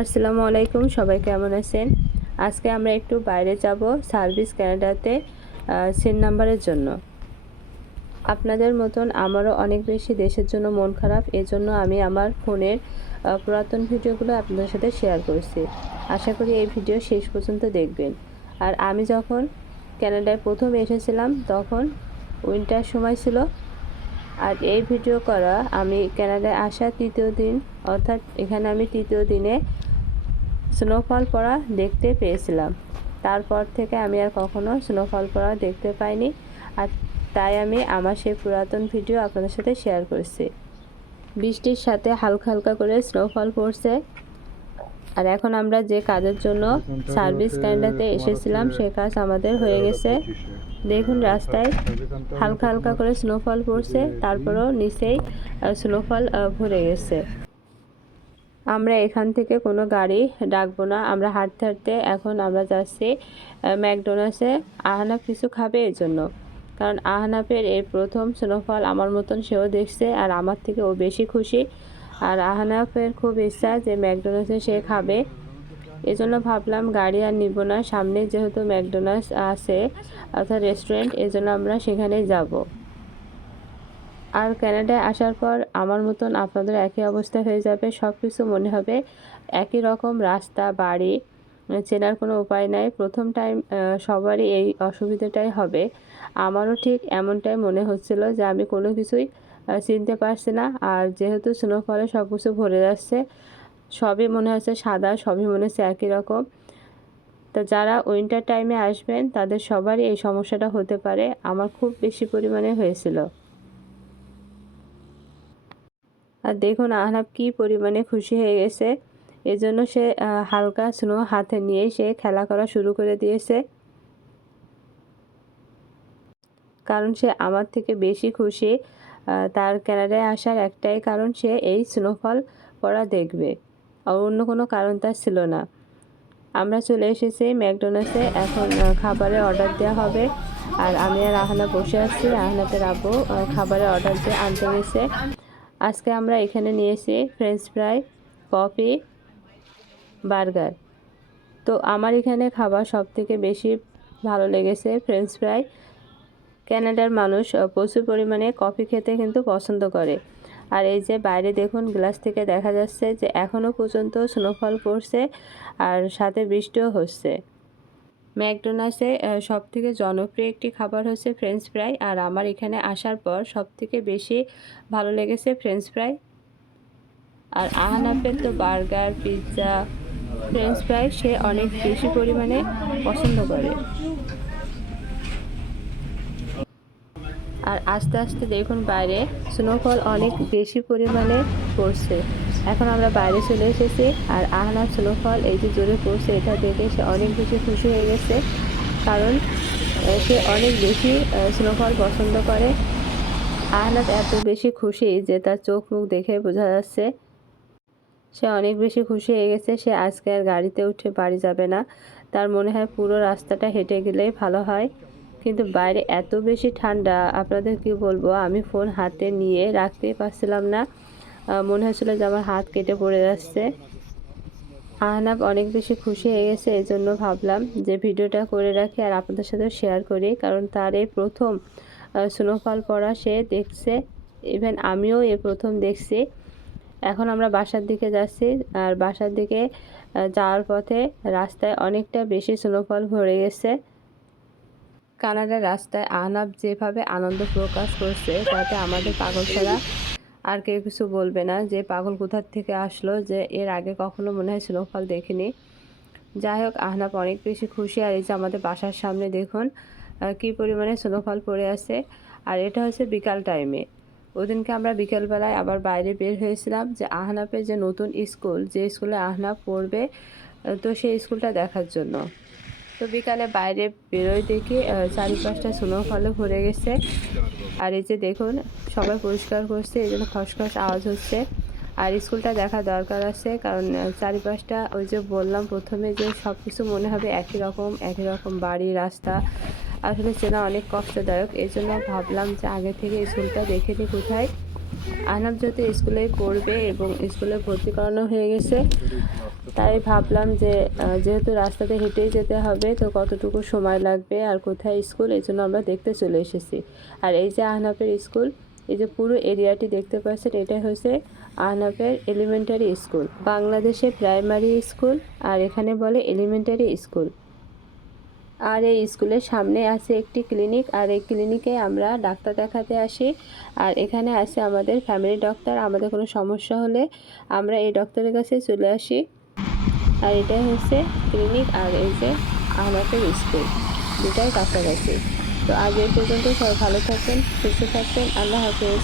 আসসালামু আলাইকুম, সবাই কেমন আছেন? আজকে আমরা একটু বাইরে যাব সার্ভিস কানাডাতে সিন নাম্বারের জন্য। আপনাদের মতন আমারও অনেক বেশি দেশের জন্য মন খারাপ। এজন্য আমি আমার ফোনের পুরাতন ভিডিওগুলো আপনাদের সাথে শেয়ার করছি। আশা করি এই ভিডিও শেষ পর্যন্ত দেখবেন। আর আমি যখন কানাডায় প্রথম এসেছিলাম তখন উইন্টার সময় ছিল। আর এই ভিডিও করা আমি কানাডায় আসা তৃতীয় দিন, অর্থাৎ এখানে আমি তৃতীয় দিনে স্নোফল পড়া দেখতে পেয়েছিলাম। তারপর থেকে আমি আর কখনো স্নোফল পড়া দেখতে পাইনি। আর তাই আমি আমার সেই পুরাতন ভিডিও আপনাদের সাথে শেয়ার করছি। বৃষ্টির সাথে হালকা হালকা করে স্নোফল পড়ছে। আর এখন আমরা যে কাজের জন্য সার্ভিস কানাডাতে এসেছিলাম সে কাজ আমাদের হয়ে গেছে। দেখুন রাস্তায় হালকা হালকা করে স্নোফল পড়ছে, তারপরও নিচেই স্নোফল ভরে গেছে। আমরা এখান থেকে কোনো গাড়ি ডাকবো না, আমরা হাঁটতে হাঁটতে এখন আমরা যাচ্ছি ম্যাকডোনাল্ডসে। আহনাফ কিছু খাবে এর জন্য, কারণ আহনাফের এই প্রথম স্নোফল আমার মতন সেও দেখছে আর আমার থেকে ও বেশি খুশি। আর আহনাফের খুব ইচ্ছা যে ম্যাকডোনাল্ডসে সে খাবে। এজন্য ভাবলাম গাড়ি আর নিব না, সামনে যেহেতু ম্যাকডোনাল্ডস আছে অর্থাৎ রেস্টুরেন্ট, এজন্য আমরা সেখানেই যাব। আর কানাডায় আসার পর আমার মতন আপনাদের একই অবস্থা হয়ে যাবে। সব কিছু মনে হবে একই রকম, রাস্তা বাড়ি চেনার কোনো উপায় নাই। প্রথম টাইম সবারই এই অসুবিধাটাই হবে। আমারও ঠিক এমনটাই মনে হচ্ছিল যে আমি কোনো কিছুই চিনতে পারছি না। আর যেহেতু স্নোফলে সব কিছু ভরে যাচ্ছে, সবই মনে হচ্ছে সাদা, সবই মনে হচ্ছে একই রকম। তো যারা উইন্টার টাইমে আসবেন তাদের সবারই এই সমস্যাটা হতে পারে। আমার খুব বেশি পরিমাণে হয়েছিল। আর দেখুন আহনাফ কি পরিমাণে খুশি হয়ে গেছে। এজন্য সে হালকা স্নো হাতে নিয়ে সে খেলা করা শুরু করে দিয়েছে, কারণ সে আমার থেকে বেশি খুশি। তার কানাডায় আসার একটাই কারণ, সে এই স্নোফল পড়া দেখবে, আর অন্য কোনো কারণ তার ছিল না। আমরা চলে এসেছি ম্যাকডোনাল্ডসে, এখন খাবারের অর্ডার দেওয়া হবে। আর আমি আর আহনাফ বসে আছি, আহনাফের আব্বু খাবারের অর্ডার দিয়ে আনতে গেছে। আজকে আমরা এখানে নিয়েছি ফ্রেঞ্চ ফ্রাই, কফি, বার্গার। তো আমার এখানে খাবার সব থেকে বেশি ভালো লেগেছে ফ্রেঞ্চ ফ্রাই। কানাডার মানুষ প্রচুর পরিমাণে কফি খেতে কিন্তু পছন্দ করে। আর এই যে বাইরে দেখুন গ্লাস থেকে দেখা যাচ্ছে যে এখনও পর্যন্ত স্নোফল পড়ছে আর সাথে বৃষ্টিও হচ্ছে। ম্যাকডোনাল্ডসে সবথেকে জনপ্রিয় একটি খাবার হচ্ছে ফ্রেঞ্চ ফ্রাই। আর আমার এখানে আসার পর সবথেকে বেশি ভালো লেগেছে ফ্রেঞ্চ ফ্রাই। আর আহনাফের তো বার্গার, পিৎজা, ফ্রেঞ্চ ফ্রাই সে অনেক বেশি পরিমাণে পছন্দ করে। আর আস্তে আস্তে দেখুন বাইরে স্নোফল অনেক বেশি পরিমাণে পড়ছে। এখন আমরা বাইরে চলে এসেছি আর আহনাফ স্নোফল এই যে জোরে পড়ছে এটা দেখে সে অনেক বেশি খুশি হয়ে গেছে, কারণ সে অনেক বেশি স্নোফল পছন্দ করে। আহনাফ এত বেশি খুশি যে তার চোখ মুখ দেখে বোঝা যাচ্ছে সে অনেক বেশি খুশি হয়ে গেছে। সে আজকে আর গাড়িতে উঠে বাড়ি যাবে না, তার মনে হয় পুরো রাস্তাটা হেঁটে গেলেই ভালো হয়। কিন্তু বাইরে এত বেশি ঠান্ডা, আপনাদের কি বলবো, আমি ফোন হাতে নিয়ে রাখতেই পারছিলাম না। মনে হচ্ছিলো যে আমার হাত কেটে পড়ে যাচ্ছে। আহনাফ অনেক বেশি খুশি হয়ে গেছে, এই জন্য ভাবলাম যে ভিডিওটা করে রাখি আর আপনাদের সাথে শেয়ার করি, কারণ তার এই প্রথম স্নোফল পড়া সে দেখছে, ইভেন আমিও এই প্রথম দেখছি। এখন আমরা বাসার দিকে যাচ্ছি, আর বাসার দিকে যাওয়ার পথে রাস্তায় অনেকটা বেশি স্নোফল ভরে গেছে। কানাডার রাস্তায় আহনাফ যেভাবে আনন্দ প্রকাশ করছে তাতে আমাদের পাগল ছাড়া আর কেউ কিছু বলবে না যে পাগল কোথার থেকে আসলো, যে এর আগে কখনো মনে হয় স্নোফল দেখিনি। যাই হোক আহনাফ অনেক বেশি খুশি। আর এই যে আমাদের বাসার সামনে দেখুন কী পরিমাণে স্নোফল পড়ে আছে। আর এটা হচ্ছে বিকাল টাইমে। ওদিনকে আমরা বিকেলবেলায় আবার বাইরে বের হয়েছিলাম যে আহনাফের যে নতুন স্কুল, যে স্কুলে আহনাফ পড়বে, তো সেই স্কুলটা দেখার জন্য। তো বিকালে বাইরে বেরোয় দেখি চারিপাশটা স্নোফলে ভরে গেছে। আর এই যে দেখুন সবাই পরিষ্কার করছে, এই জন্য খসখস আওয়াজ হচ্ছে। আর স্কুলটা দেখা দরকার আছে, কারণ চারিপাশটা ওই যে বললাম প্রথমে যে সব কিছু মনে হবে একই রকম বাড়ি, রাস্তা, আসলে চেনা অনেক কষ্টদায়ক। এই জন্য ভাবলাম যে আগে থেকে স্কুলটা দেখে নিই কোথায়। আহনাফ যেহেতু স্কুলে পড়বে এবং স্কুলে ভর্তি করানো হয়ে গেছে, তাই ভাবলাম যে যেহেতু রাস্তাতে হেঁটেই যেতে হবে, তো কতটুকু সময় লাগবে আর কোথায় স্কুল, এই জন্য আমরা দেখতে চলে এসেছি। আর এই যে আহনাফের স্কুল, এই যে পুরো এরিয়াটি দেখতে পাচ্ছেন, এটা হচ্ছে আহনাফের এলিমেন্টারি স্কুল। বাংলাদেশে প্রাইমারি স্কুল আর এখানে বলে এলিমেন্টারি স্কুল। আর এই স্কুলের সামনে আছে একটি ক্লিনিক, আর এই ক্লিনিকে আমরা ডাক্তার দেখাতে আসি। আর এখানে আছে আমাদের ফ্যামিলি ডক্টর, আমাদের কোনো সমস্যা হলে আমরা এই ডক্টরের কাছে চলে আসি। আর এটাই হচ্ছে ক্লিনিক, আর এই যে আমাদের স্কুল, দুটাই কাছাকাছি। তো আজ এই পর্যন্ত, সবাই ভালো থাকবেন, সুস্থ থাকবেন, আল্লাহ হাফেজ।